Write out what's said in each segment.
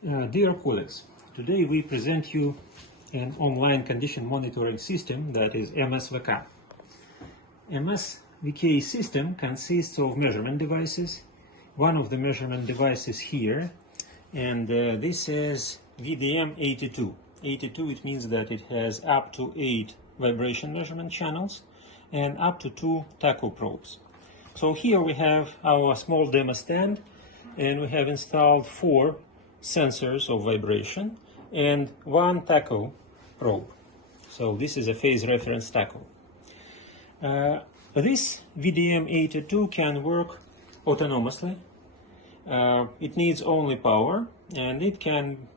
Dear colleagues, today we present you an online condition monitoring system that is MSVK. MSVK system consists of measurement devices. One of the measurement devices here, and this is VDM-82. 82, it means that it has up to 8 vibration measurement channels and up to 2 tacho probes. So here we have our small demo stand, and we have installed 4 sensors of vibration and 1 tacho probe. So this is a phase reference tacho. This VDM-82 can work autonomously. It needs only power, and it can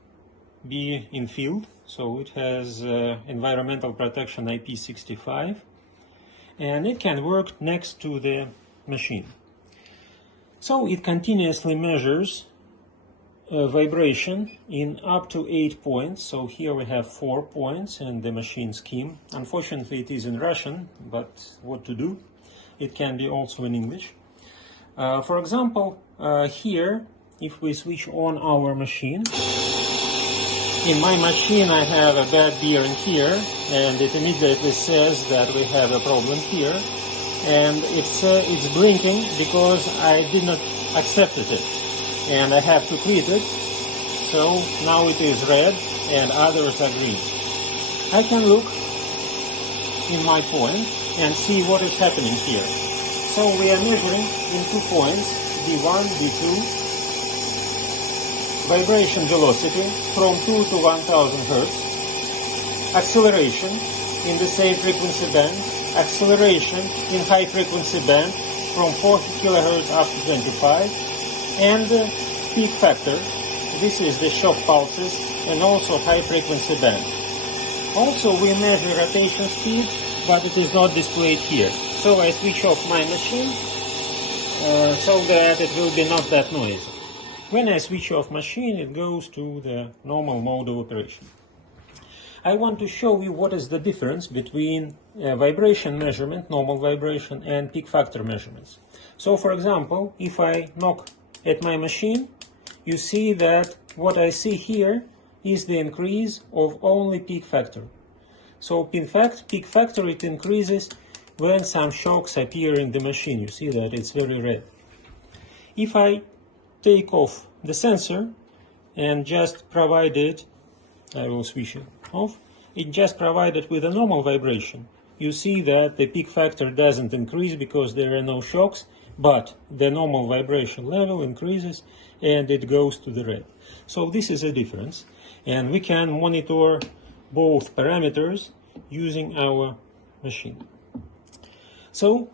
be in field, so it has environmental protection IP65, and it can work next to the machine. So it continuously measures vibration in up to 8 points. So here we have 4 points in the machine scheme. Unfortunately, it is in Russian, but what to do? It can be also in English. For example, here, if we switch on our machine, in my machine I have a bad bearing here, and it immediately says that we have a problem here, and it's blinking because I did not accept it, and I have to quit it. So now it is red and others are green. I can look in my point and see what is happening here. So we are measuring in 2 points, D1, D2, vibration velocity from 2 to 1000 Hertz, acceleration in the same frequency band, acceleration in high frequency band from 40 kilohertz up to 25, and peak factor. This is the shock pulses, and also high frequency band. Also we measure rotation speed, but it is not displayed here. So I switch off my machine so that it will be not that noisy. When I switch off machine, it goes to the normal mode of operation. I want to show you what is the difference between vibration measurement, normal vibration, and peak factor measurements. So for example, if I knock at my machine, you see that what I see here is the increase of only peak factor. So in fact, peak factor, it increases when some shocks appear in the machine. You see that it's very red. If I take off the sensor and just provide it, I will switch it off, it just provided with a normal vibration. You see that the peak factor doesn't increase because there are no shocks, but the normal vibration level increases and it goes to the red. So this is a difference, and we can monitor both parameters using our machine. So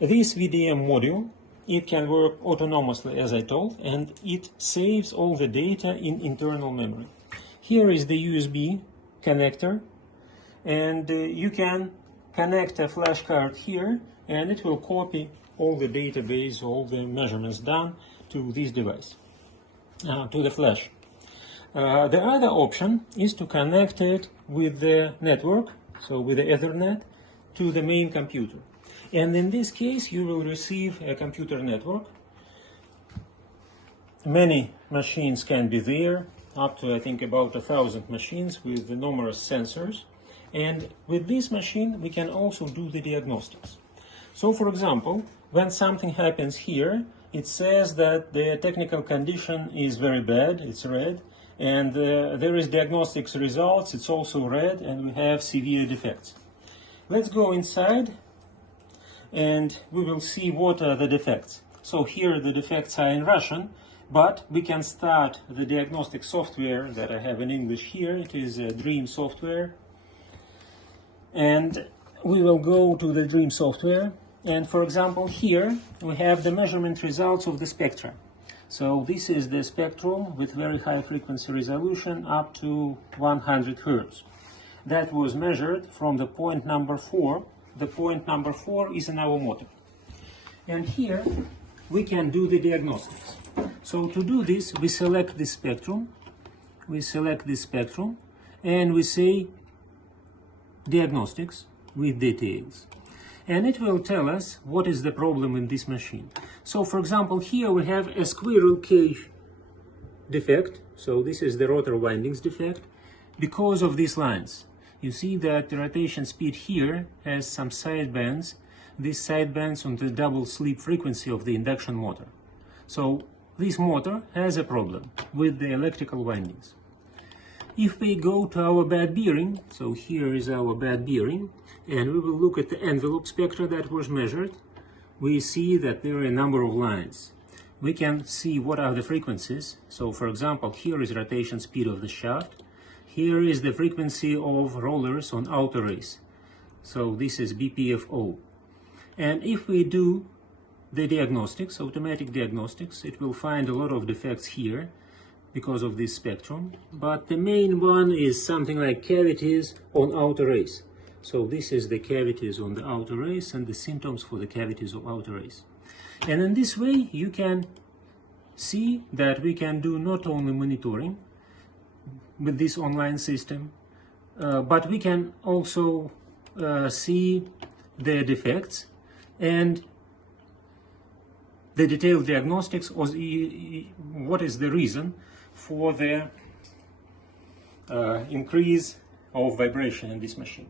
this VDM module, it can work autonomously, as I told, and it saves all the data in internal memory. Here is the USB connector, and you can connect a flash card here, and it will copy all the database, all the measurements done to this device, to the flash. The other option is to connect it with the network, so with the Ethernet, to the main computer. And in this case, you will receive a computer network. Many machines can be there, up to I think about 1,000 machines with the numerous sensors. And with this machine, we can also do the diagnostics. So for example, when something happens here, it says that the technical condition is very bad, it's red, and there is diagnostics results, it's also red, and we have severe defects. Let's go inside and we will see what are the defects. So here the defects are in Russian, but we can start the diagnostic software that I have in English here. It is a Dream software, and we will go to the Dream software. And for example, here we have the measurement results of the spectra. So this is the spectrum with very high frequency resolution up to 100 Hertz. That was measured from the point number 4. The point number 4 is in our motor. And here we can do the diagnostics. So to do this, we select the spectrum. We select this spectrum and we say diagnostics with details. And it will tell us what is the problem in this machine. So for example, here we have a squirrel cage defect. So this is the rotor windings defect because of these lines. You see that the rotation speed here has some sidebands, these sidebands on the double sleep frequency of the induction motor. So this motor has a problem with the electrical windings. If we go to our bad bearing, so here is our bad bearing, and we will look at the envelope spectra that was measured, we see that there are a number of lines. We can see what are the frequencies. So for example, here is rotation speed of the shaft. Here is the frequency of rollers on outer race. So this is BPFO. And if we do the diagnostics, automatic diagnostics, it will find a lot of defects here because of this spectrum. But the main one is something like cavities on outer race. So this is the cavities on the outer race and the symptoms for the cavities of outer race. And in this way, you can see that we can do not only monitoring with this online system, but we can also see the defects and the detailed diagnostics of what is the reason for the increase of vibration in this machine.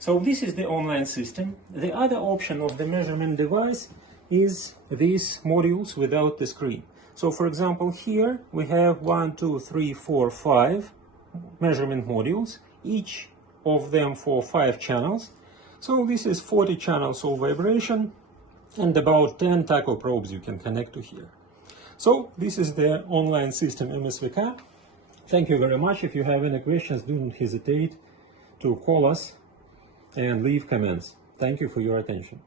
So this is the online system. The other option of the measurement device is these modules without the screen. So for example, here we have 1, 2, 3, 4, 5 measurement modules, each of them for 5 channels. So this is 40 channels of vibration and about 10 tacho probes you can connect to here. So this is the online system MSVK. Thank you very much. If you have any questions, do not hesitate to call us and leave comments. Thank you for your attention.